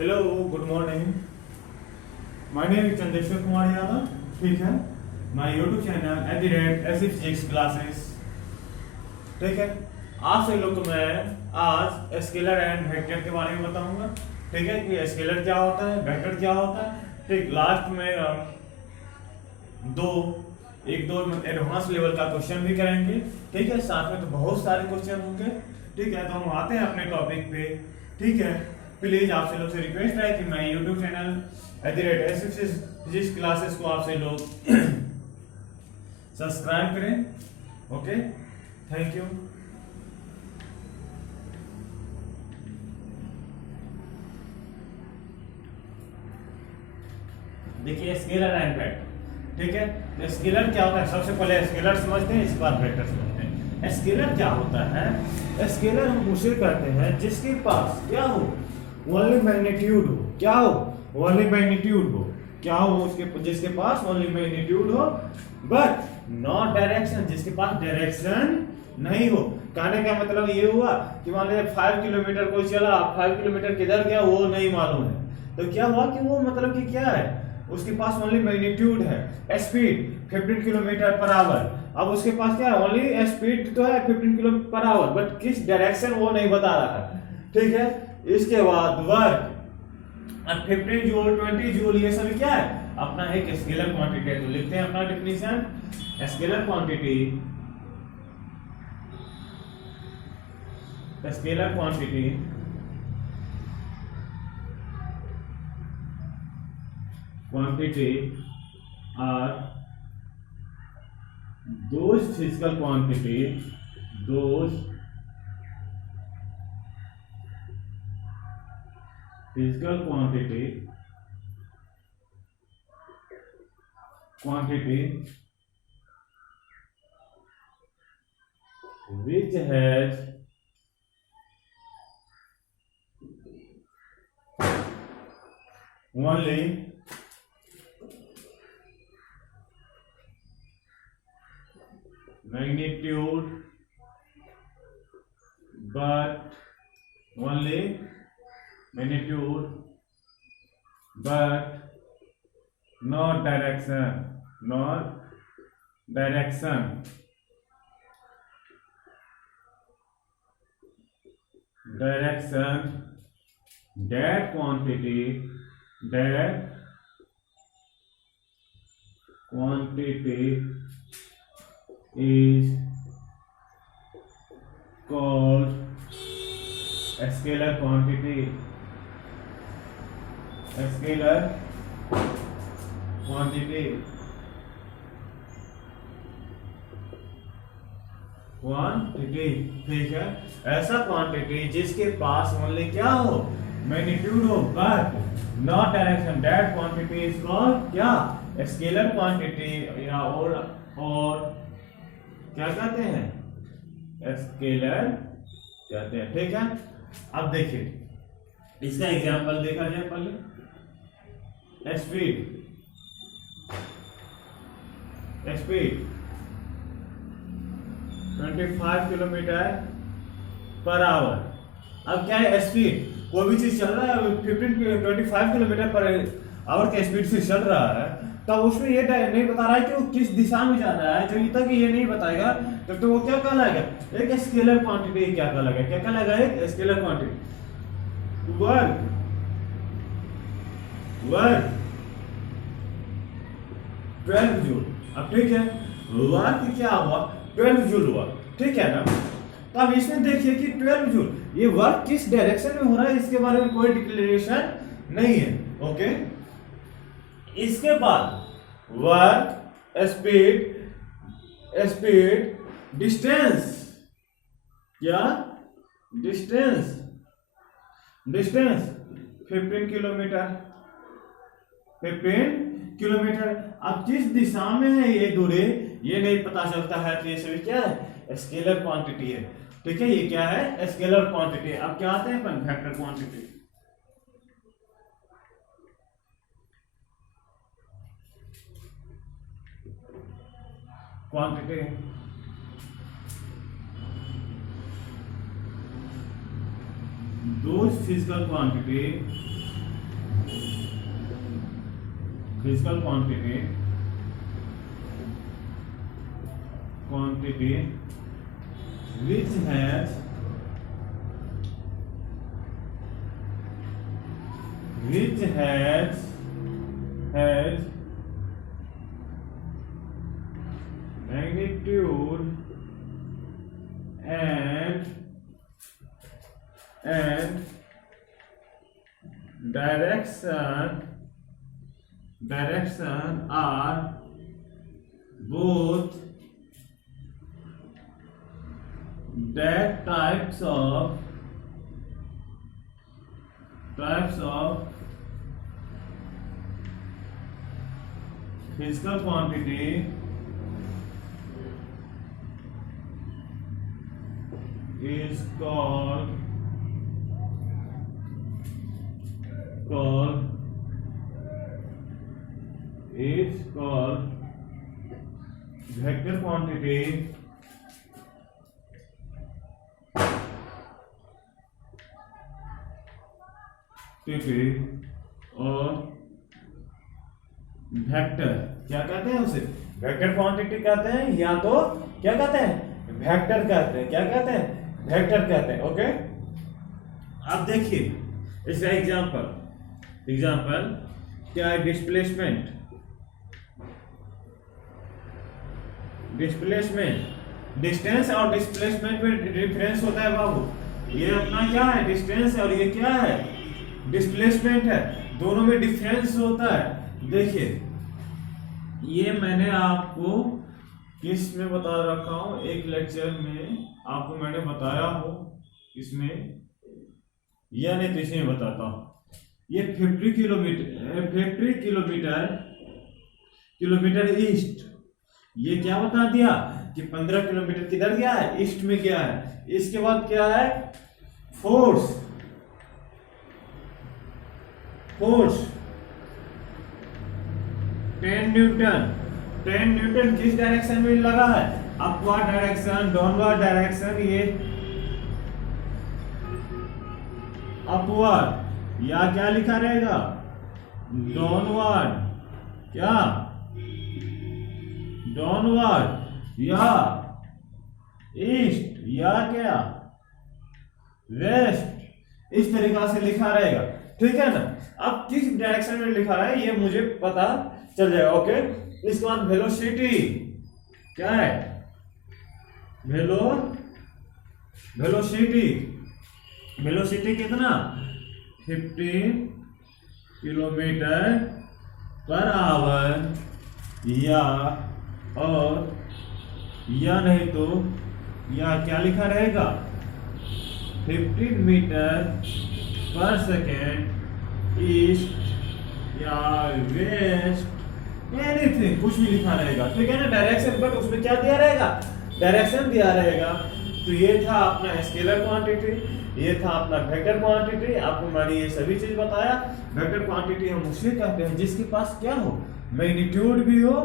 Hello, good morning. My name is Chandreshwar Kumar Yadav. ठीक है, my YouTube channel @ऐसी फिजिक्स क्लासेस। ठीक है, आप सभी लोग को मैं आज स्केलर एंड वेक्टर के बारे में बताऊंगा। ठीक है, कि स्केलर क्या होता है, वेक्टर क्या होता है। ठीक, लास्ट में दो एडवांस लेवल का क्वेश्चन भी करेंगे। ठीक है, साथ में तो बहुत सारे क्वेश्चन होंगे। ठीक है, तो हम आते हैं अपने टॉपिक पे। ठीक है, प्लीज आपसे लोग से रिक्वेस्ट है कि मैं यूट्यूब चैनल @ऐसी फिजिक्स क्लासेस को आपसे लोग सब्सक्राइब करें। Okay, thank you. देखिए, स्केलर एंड वेक्टर। ठीक है, तो स्केलर क्या होता है, सबसे पहले स्केलर समझते हैं, इसके बाद वेक्टर समझते हैं। स्केलर क्या होता है? स्केलर हम उसे कहते हैं जिसके पास क्या हो, ओनली मैग्नीट्यूड हो। क्या हो? ओनली मैग्नीट्यूड हो। क्या हो? उसके जिसके पास ओनली मैग्नीट्यूड हो बट नॉट डायरेक्शन, जिसके पास डायरेक्शन नहीं हो। कहने का मतलब ये हुआ कि मान लीजिए 5 किलोमीटर कोई चला, 5 किलोमीटर किधर गया वो नहीं मालूम है। तो क्या हुआ कि वो मतलब कि क्या है, उसके पास ओनली मैग्नीट्यूड है, स्पीड 15 किलोमीटर पर आवर। अब उसके पास क्या है, ओनली स्पीड तो है 15 किलोमीटर पर आवर बट किस डायरेक्शन वो नहीं बता रहा है। ठीक है, इसके बाद वर्क 15 जूल 20 जूल ये सब क्या है, अपना एक स्केलर क्वांटिटी है। तो लिखते हैं अपना definition, scalar quantity quantity are those physical quantity which has only magnitude but not direction that quantity is called scalar quantity. ठीक है, ऐसा क्वांटिटी जिसके पास ओनली क्या हो, मैग्नीट्यूड हो but not direction, that quantity is called क्या, scalar quantity, या और क्या कहते हैं, स्केलर कहते हैं। ठीक है, अब देखिए इसका एग्जांपल देखा जाए। पहले स्पीड 25 किलोमीटर पर आवर। अब क्या है, स्पीड कोई भी चीज चल रहा है 25 किलोमीटर पर आवर के स्पीड से चल रहा है, तब उसमें ये नहीं बता रहा है कि वो किस दिशा में जा रहा है। जब तक ये नहीं बताएगा तब तो वो क्या कहलाएगा, एक स्केलर क्वांटिटी। क्या कहलाएगा, एक स्केलर क्वांटिटी। Work 12 joule. अब ठीक है, वर्क क्या हुआ, 12 जूल हुआ। ठीक है ना, तो अब इसमें देखिए कि 12 जूल ये वर्क किस डायरेक्शन में हो रहा है, इसके बारे में कोई डिक्लेरेशन नहीं है। ओके, इसके बाद वर्क, स्पीड, डिस्टेंस। क्या डिस्टेंस 15 किलोमीटर। अब किस दिशा में है ये दूरी ये नहीं पता चलता है, तो ये सभी क्या है, स्केलर क्वांटिटी है। ठीक है, ये क्या है, स्केलर क्वांटिटी। अब क्या आते हैं अपन, vector quantity. those physical quantity physical quantity which has magnitude and direction are both that types of physical quantity is called vector quantity और वेक्टर क्या कहते हैं उसे? वेक्टर क्वांटिटी कहते हैं या तो क्या कहते हैं? वेक्टर कहते हैं। क्या कहते हैं? वेक्टर कहते हैं। ओके, अब देखिए इसका एग्जांपल क्या है? डिस्प्लेसमेंट डिस्टेंस और डिस्प्लेसमेंट में डिफरेंस होता है बाबू। ये अपना क्या है? डिस्टेंस है और ये क्या है? डिस्प्लेसमेंट है। दोनों में डिफरेंस होता है। देखिए ये मैंने आपको किस में बता रखा हूं, एक लेक्चर में आपको मैंने बताया हो इसमें या नहीं तो इसमें बताता हूं। ये 50 किलोमीटर ईस्ट, ये क्या बता दिया कि 15 किलोमीटर किधर गया है? ईस्ट में गया है। इसके बाद क्या है? फोर्स 10 न्यूटन किस डायरेक्शन में लगा है? Upward direction, downward direction. ये अपवर्ड या क्या लिखा रहेगा? डाउनवर्ड। क्या? डाउनवर्ड या ईस्ट या क्या वेस्ट, इस तरीका से लिखा रहेगा। ठीक है ना? अब किस डायरेक्शन में लिखा है ये मुझे पता चल जाएगा। ओके, इसके बाद वेलोसिटी क्या है? वेलोसिटी कितना? 50 किलोमीटर पर आवर या और या नहीं तो या क्या लिखा रहेगा? 15 मीटर पर सेकेंड ईस्ट या वेस्ट, एनीथिंग कुछ भी लिखा रहेगा। ठीक है ना? डायरेक्शन बट उसमें क्या दिया रहेगा? डायरेक्शन दिया रहेगा। तो ये था अपना स्केलर क्वांटिटी, ये था अपना वेक्टर क्वांटिटी। आपको मैंने ये सभी चीज बताया। वेक्टर क्वांटिटी हम उसे कहते हैं जिसके पास क्या हो? मैग्नीट्यूड भी हो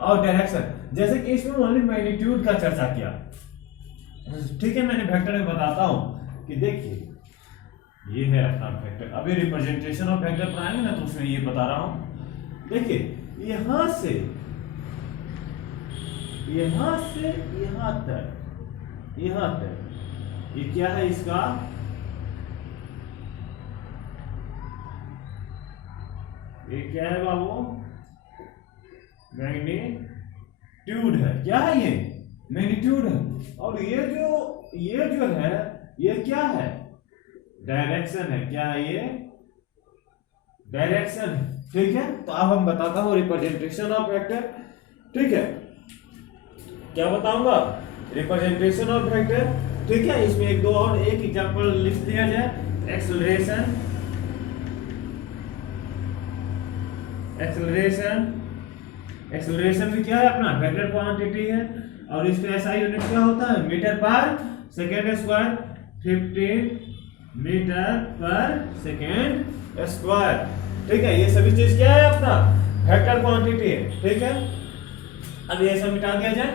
और डायरेक्शन। जैसे कि इसमें ओनली मैग्नीट्यूड का चर्चा किया। ठीक है, मैंने वेक्टर में बताता हूं कि देखिए ये है अपना वेक्टर। अभी रिप्रेजेंटेशन ऑफ वेक्टर बनाएंगे ना तो उसमें ये बता रहा हूं। देखिए यहां से यहां तक ये क्या है? इसका ये क्या है बाबू? मैग्नीट्यूड है। क्या है? ये मैग्नीट्यूड है। और ये जो है ये क्या है? डायरेक्शन है। क्या है ये? डायरेक्शन है। ठीक है, तो अब हम बताता हूं रिप्रेजेंटेशन ऑफ वेक्टर। ठीक है, क्या बताऊंगा? Representation of vector. ठीक है, इसमें एक एग्जांपल लिख दिया जाए। एक्सेलरेशन भी क्या है? अपना वेक्टर क्वांटिटी है और इसका एसआई यूनिट क्या होता है? मीटर पर सेकेंड स्क्वायर। 50 मीटर पर सेकेंड स्क्वायर। ठीक है, ये सभी चीज क्या है? अपना वेक्टर क्वांटिटी है। ठीक है, अब ये सब मिटा दिया जाए,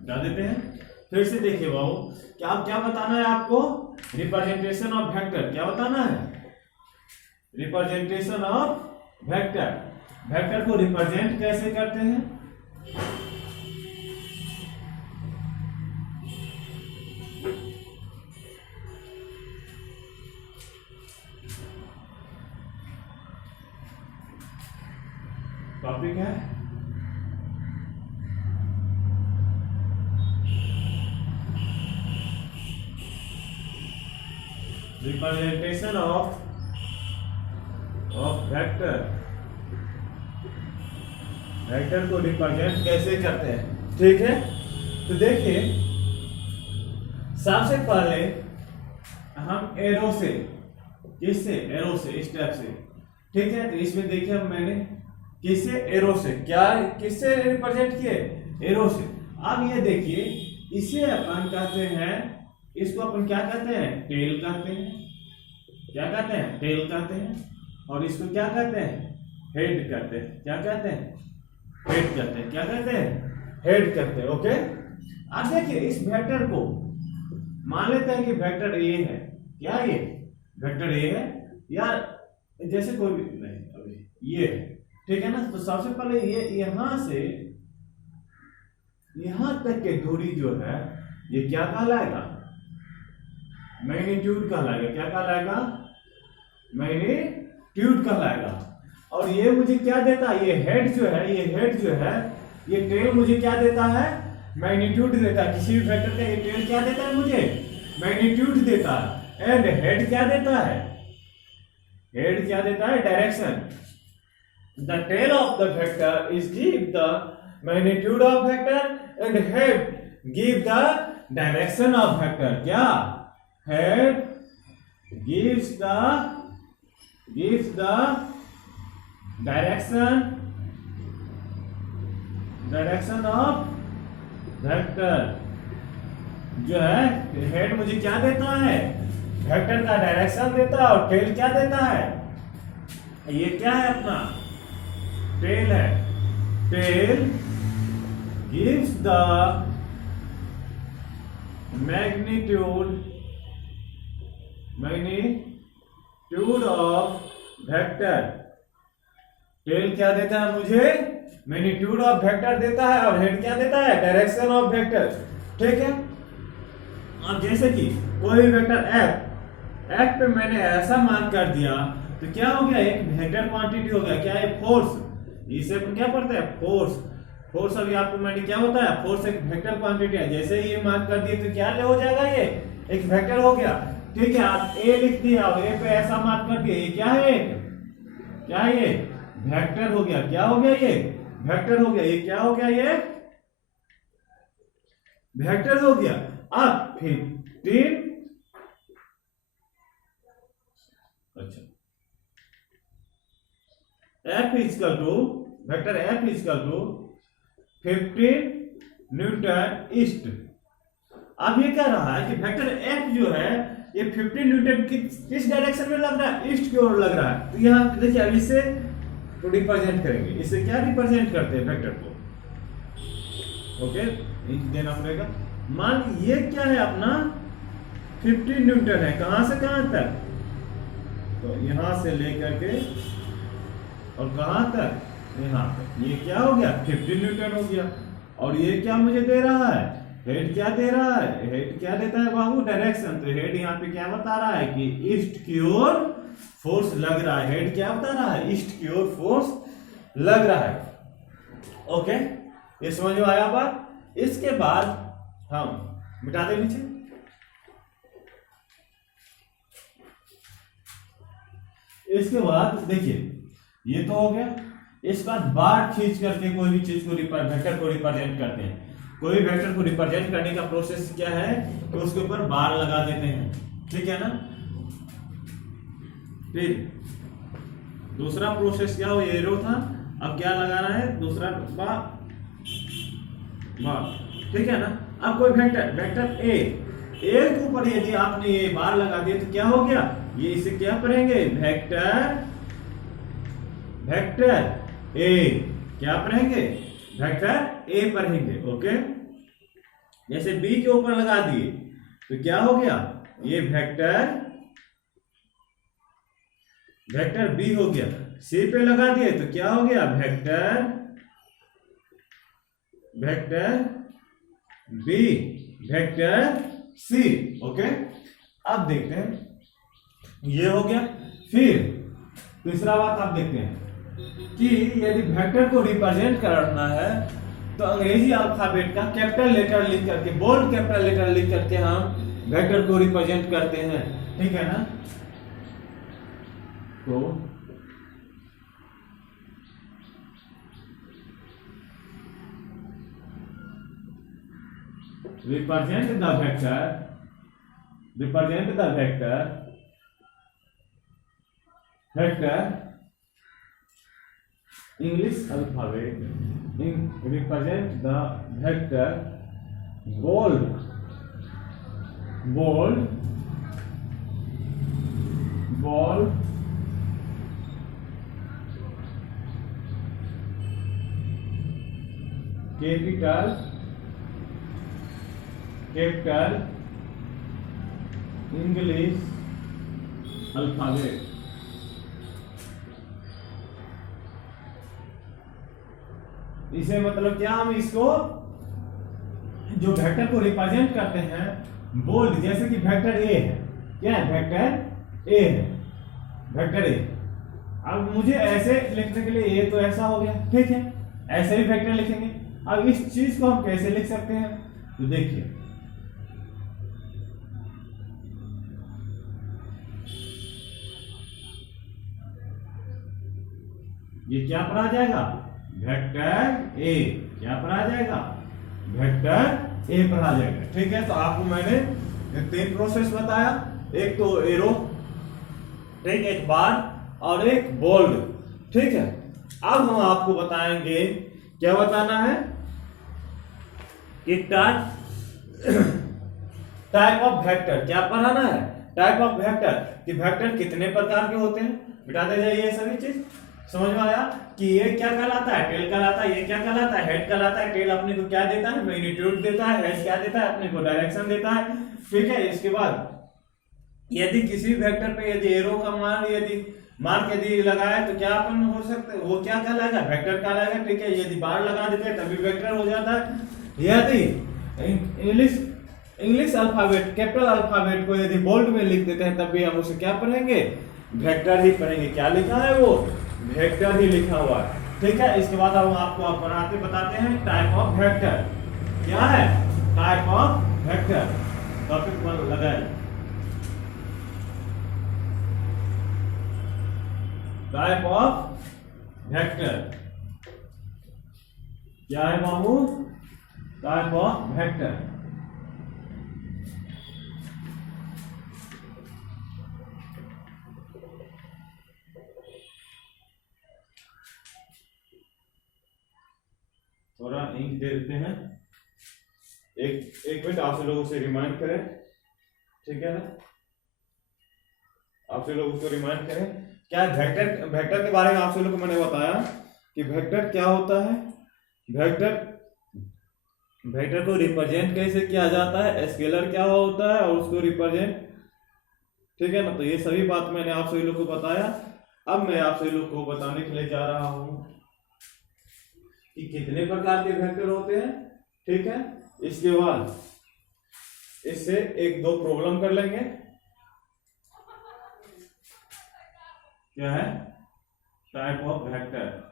मिटा देते हैं। फिर से देखिए बाबू, क्या बताना है आपको? Representation of vector. क्या बताना है? Representation of vector. वेक्टर को रिप्रेजेंट कैसे करते हैं? टॉपिक है रिप्रेजेंटेशन ऑफ वेक्टर। वेक्टर को रिप्रेजेंट कैसे करते हैं, ठीक है। तो देखिए सबसे पहले हम एरो से, किससे? एरो से, स्टेप से, ठीक है। तो इसमें देखिए मैंने किससे? एरो से। क्या किससे रिप्रेजेंट किए? एरो से। अब ये देखिए इसे अपन कहते हैं, इसको अपन क्या कहते हैं? टेल कहते हैं। क्या कहते हैं? टेल कहते हैं। और इसको क्या कहते हैं? हेड कहते हैं। क्या कहते हैं? हेड कहते हैं। क्या कहते हैं? हेड कहते हैं। ओके। अब देखिए इस वेक्टर को मान लेते हैं कि वेक्टर ए है। क्या ये वेक्टर ए है? या जैसे कोई भी नहीं, अभी ये है, ठीक है ना। तो सबसे पहले ये यहां से यहां तक के दूरी जो है ये क्या कहलाएगा? मैग्नीट्यूड कहलाएगा। क्या कहलाएगा? मैग्नीट्यूड कहलाएगा। और ये मुझे क्या देता है? ये हेड जो है, ये हेड जो है, ये टेल मुझे क्या देता है? मैग्नीट्यूड देता है। किसी भी वेक्टर का ये टेल क्या देता है? मुझे मैग्नीट्यूड देता है। एंड हेड क्या देता है? हेड क्या देता है? Direction. The tail of the vector is give the magnitude of vector and head give the direction of vector. क्या? Head gives the direction of vector। जो है हेड मुझे क्या देता है? वेक्टर का डायरेक्शन देता है। और टेल क्या देता है? ये क्या है अपना? टेल है। Tail gives the magnitude of vector। Tail क्या देता है मुझे? मैग्नीट्यूड ऑफ वेक्टर देता है। और हेड क्या देता है? डायरेक्शन ऑफ वेक्टर, ठीक है। अब जैसे कि कोई भी वेक्टर एफ पे मैंने ऐसा मान कर दिया तो क्या हो गया? एक वेक्टर क्वांटिटी हो गया। क्या है? फोर्स। इसे अपन क्या पढ़ते हैं? फोर्स। फोर्स अभी आपको मैंने क्या होता है? फोर्स एक वेक्टर क्वांटिटी है। जैसे ये मान कर दिए तो क्या हो जाएगा? ये एक वेक्टर हो गया, ठीक है। आप ए लिख दिया और ए पे ऐसा मार्क कर दिया, ये क्या है? क्या है ये? वेक्टर हो गया। क्या हो गया? ये वेक्टर हो गया। ये क्या हो गया? ये वेक्टर हो गया। अब 15, अच्छा, F is equal to vector F is equal to 15 Newton east. अब ये कह रहा है कि वेक्टर F जो है ये 15 न्यूटन किस डायरेक्शन में लग रहा है? ईस्ट की ओर लग रहा है। तो यहाँ देखिए अब इसे तो रिप्रेजेंट करेंगे। इसे क्या रिप्रेजेंट करते हैं? वेक्टर को, ओके, देना पड़ेगा। मान ये क्या है अपना? 15 न्यूटन है। कहां से कहां तक? तो यहां से लेकर के और कहां तक? यहां तक। ये क्या हो गया? 15 न्यूटन हो गया। और ये क्या मुझे दे रहा है? हेड क्या दे रहा है? हेड क्या देता है बाबू? डायरेक्शन। तो हेड यहाँ पे क्या बता रहा है कि ईस्ट की ओर फोर्स लग रहा है। हेड क्या बता रहा है? ईस्ट की ओर फोर्स लग रहा है। ओके, ये समझ में आया बात? इसके बाद हम मिटा दे नीचे। इसके बाद देखिए ये तो हो गया। इसके बाद बार खींच करके कोई भी चीज को वेक्टर को रिप्रेजेंट करते हैं। कोई भी वेक्टर को रिप्रेजेंट करने का प्रोसेस क्या है? तो उसके ऊपर बार लगा देते हैं, ठीक है ना। फिर दूसरा प्रोसेस क्या हो? एरो था, अब क्या लगाना है? दूसरा बार, ठीक है ना। अब कोई वेक्टर ए के ऊपर यदि आपने ये बार लगा दिया तो क्या हो गया? ये इसे क्या पढ़ेंगे? Vector A. क्या पढ़ेंगे? वेक्टर ए पढ़ेंगे, ओके। जैसे बी के ऊपर लगा दिए तो क्या हो गया? ये वेक्टर बी हो गया। सी पे लगा दिए तो क्या हो गया, vector vector B vector C. Okay, अब देखते हैं ये हो गया। फिर तीसरा बात आप देखते हैं कि यदि वेक्टर को रिप्रेजेंट करना है तो अंग्रेजी अल्फाबेट का कैपिटल लेटर लिख करके, बोल्ड कैपिटल लेटर लिख करके हम वेक्टर को रिप्रेजेंट करते हैं, ठीक है ना। तो represent the vector English alphabet represent the vector bold capital English alphabet। इसे मतलब क्या, हम इसको जो वेक्टर को रिप्रेजेंट करते हैं बोल्ड, जैसे कि वेक्टर ए है, क्या है, वेक्टर ए है, वेक्टर ए। अब मुझे ऐसे लिखने के लिए ए तो ऐसा हो गया, ठीक है, ऐसे ही वेक्टर लिखेंगे। अब इस चीज को हम कैसे लिख सकते हैं, तो देखिए ये क्या पर आ जाएगा, वेक्टर ए, क्या पर आ जाएगा, वेक्टर ए पर आ जाएगा, ठीक है। तो आपको मैंने 3 प्रोसेस बताया, एक तो एरो, ठीक, एक बार और एक बोल्ड, ठीक है। अब हम आपको बताएंगे, क्या बताना है कि टाइप ऑफ वेक्टर, क्या पढ़ाना है, टाइप ऑफ वेक्टर, कि वेक्टर कितने प्रकार के होते हैं, बिठाते जाइए ये सभी चीज। समझ में आया कि ये क्या कहलाता है, टेल कहलाता है, ये क्या कहलाता है, हेड कहलाता है। टेल अपने को क्या देता है, मैग्नीट्यूड देता है, हेड क्या देता है, अपने को डायरेक्शन देता है, ठीक है। इसके बाद यदि किसी वेक्टर पे यदि एरो का मान यदि लगाए तो क्या अपन हो सकते, वो क्या कहलाएगा, वेक्टर कहलाएगा, ठीक है। यदि बार लगा देते हैं तभी वेक्टर हो जाता है। यदि इंग्लिश अल्फाबेट, कैपिटल अल्फाबेट को यदि बोल्ड में लिख देते हैं तब भी हम उसे क्या पढ़ेंगे, वेक्टर ही पढ़ेंगे। क्या लिखा है, वो वेक्टर ही लिखा हुआ है, ठीक है। इसके बाद हम आपको बताते हैं टाइप ऑफ वेक्टर, क्या है टाइप ऑफ वेक्टर, टॉपिक पर लगाए, टाइप ऑफ वेक्टर क्या है मामू, टाइप ऑफ वेक्टर। थोड़ा इंक दे देते हैं, एक मिनट आपसे लोगों से रिमाइंड करें, ठीक है ना, आपसे लोगों को रिमाइंड करें क्या वेक्टर के बारे में आपसे लोगों को मैंने बताया कि वेक्टर क्या होता है, वेक्टर को रिप्रेजेंट कैसे किया जाता है, स्केलर क्या होता है और उसको रिप्रेजेंट, ठीक है ना। तो ये सभी बात मैंने आप सभी लोग को बताया। अब मैं आप सभी लोग को बताने के लिए जा रहा हूं कि कितने प्रकार के वेक्टर होते हैं, ठीक है। इसके बाद इससे 1-2 प्रॉब्लम कर लेंगे, क्या है type of vector.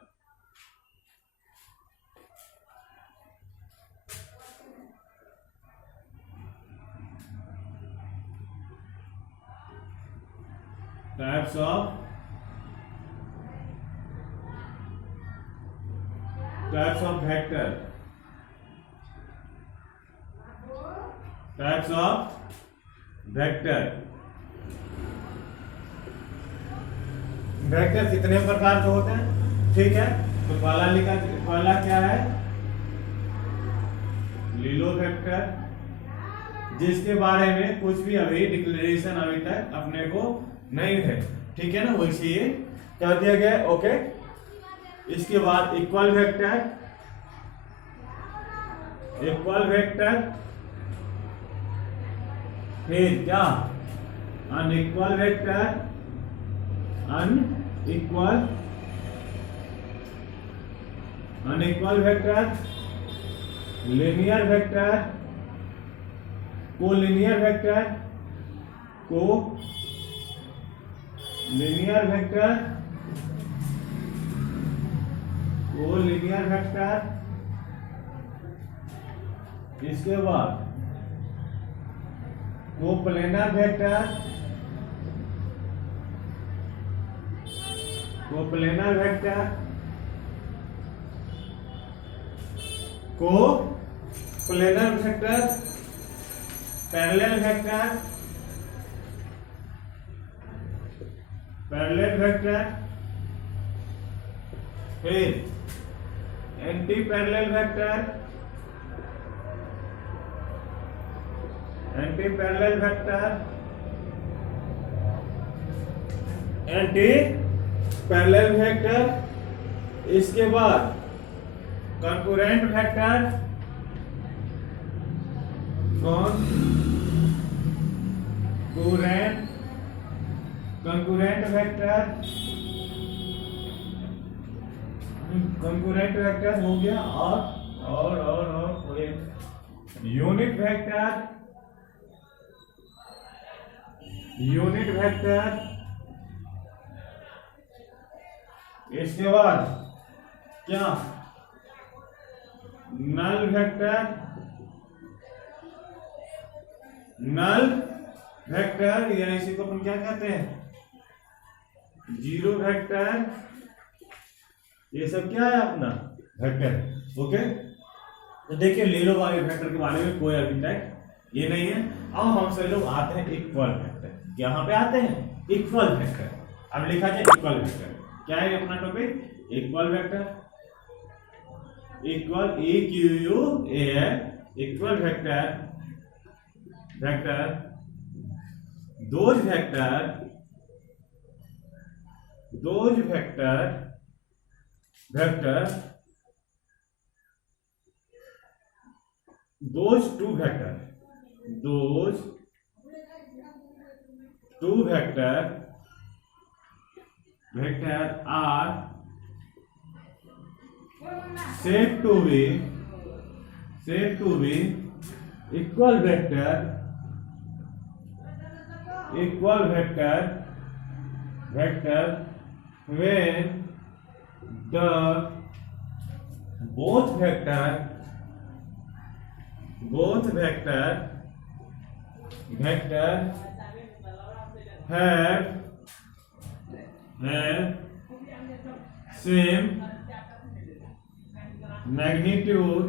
Types of vector, types of vector. Vector कितने प्रकार के होते हैं, ठीक है। तो पहला क्या है, लीलो वेक्टर, जिसके बारे में कुछ भी अभी डिक्लेरेशन अभी तक अपने को नहीं है, ठीक है ना, वैसे ये कर दिया गया, ओके। इसके बाद इक्वल वेक्टर, फिर क्या unequal vector, unequal unequal vector, linear vector, collinear vector, collinear vector, collinear vector, इसके बाद coplanar vector, coplanar vector, coplanar vector, parallel vector, parallel vector, फिर anti parallel vector, anti parallel vector, anti parallel vector, इसके बाद concurrent vector, concurrent vector, concurrent vector हो गया, और unit vector, unit vector, इसके बाद क्या नल वेक्टर, नल वेक्टर या इसी को अपन क्या कहते हैं, जीरो वेक्टर, ये सब क्या है अपना वेक्टर। ओके, तो देखिए लीलो वाले वेक्टर के बारे में कोई अभी तक ये नहीं है। अब हम सभी लोग आते हैं इक्वल वेक्टर, यहाँ पे आते हैं इक्वल वेक्टर। अब लिखा जाए इक्वल वेक्टर, क्या है अपना topic, equal vector, equal EQUAL, equal vector, vector those vector, those vector, vector those two vector, those two vector, vector are said to be equal vector, equal vector, vector when the both vector have same magnitude